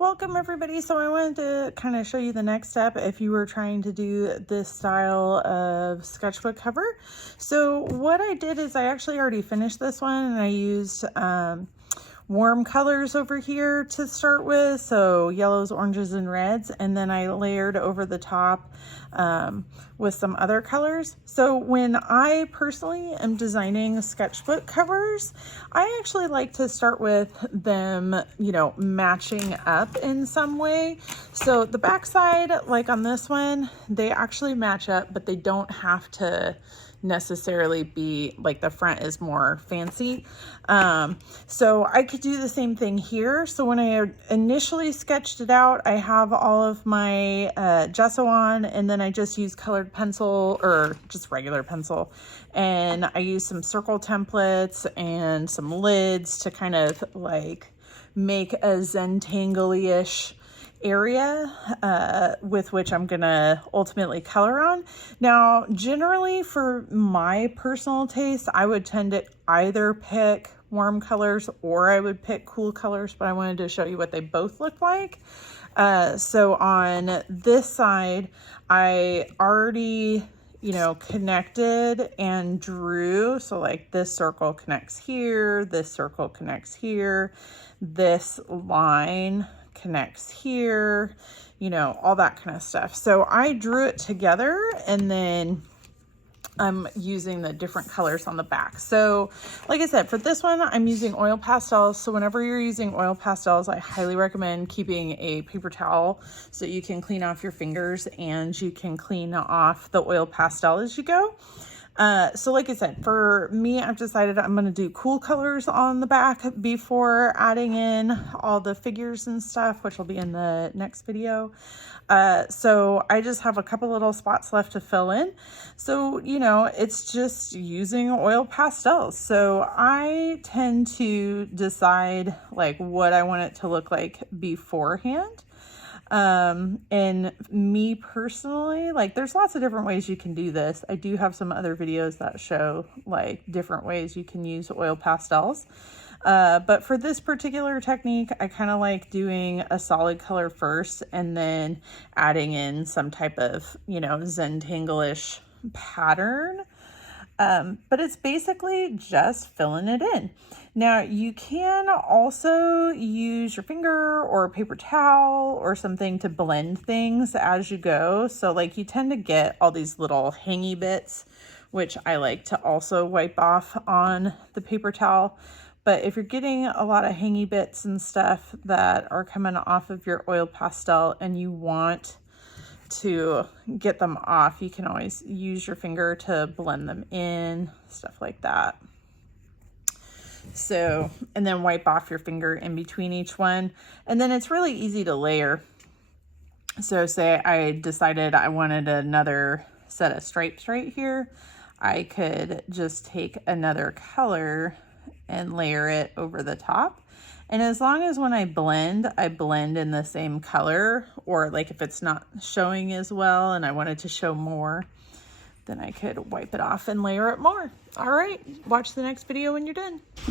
Welcome everybody. So I wanted to kind of show you the next step if you were trying to do this style of sketchbook cover. So what I did is I actually already finished this one and I used warm colors over here to start with, so yellows, oranges, and reds, and then I layered over the top with some other colors. So when I personally am designing sketchbook covers, I actually like to start with them, you know, matching up in some way. So the back side, like on this one, they actually match up, but they don't have to necessarily be like the front is more fancy. So I could do the same thing here. So when I initially sketched it out, I have all of my gesso on, and then I just use colored pencil or just regular pencil, and I use some circle templates and some lids to kind of like make a Zentangle-ish area with which I'm gonna ultimately color on. Now, generally for my personal taste, I would tend to either pick warm colors or I would pick cool colors, but I wanted to show you what they both look like. So on this side, I already, you know, connected and drew. So like this circle connects here, this circle connects here, this line connects here, you know, all that kind of stuff. So I drew it together and then I'm using the different colors on the back. So like I said, for this one, I'm using oil pastels. So whenever you're using oil pastels, I highly recommend keeping a paper towel so you can clean off your fingers and you can clean off the oil pastel as you go. So like I said, for me, I've decided I'm going to do cool colors on the back before adding in all the figures and stuff, which will be in the next video. So I just have a couple little spots left to fill in. So, you know, it's just using oil pastels. So I tend to decide like what I want it to look like beforehand. And me personally, like there's lots of different ways you can do this. I do have some other videos that show like different ways you can use oil pastels. But for this particular technique, I kind of like doing a solid color first and then adding in some type of, you know, Zentangle-ish pattern. But it's basically just filling it in. Now you can also use your finger or a paper towel or something to blend things as you go. So like you tend to get all these little hangy bits, which I like to also wipe off on the paper towel. But if you're getting a lot of hangy bits and stuff that are coming off of your oil pastel and you want to get them off, you can always use your finger to blend them in, stuff like that. So, and then wipe off your finger in between each one. And then it's really easy to layer. So say I decided I wanted another set of stripes right here. I could just take another color and layer it over the top. And as long as when I blend in the same color, or like if it's not showing as well and I wanted to show more, then I could wipe it off and layer it more. All right, watch the next video when you're done.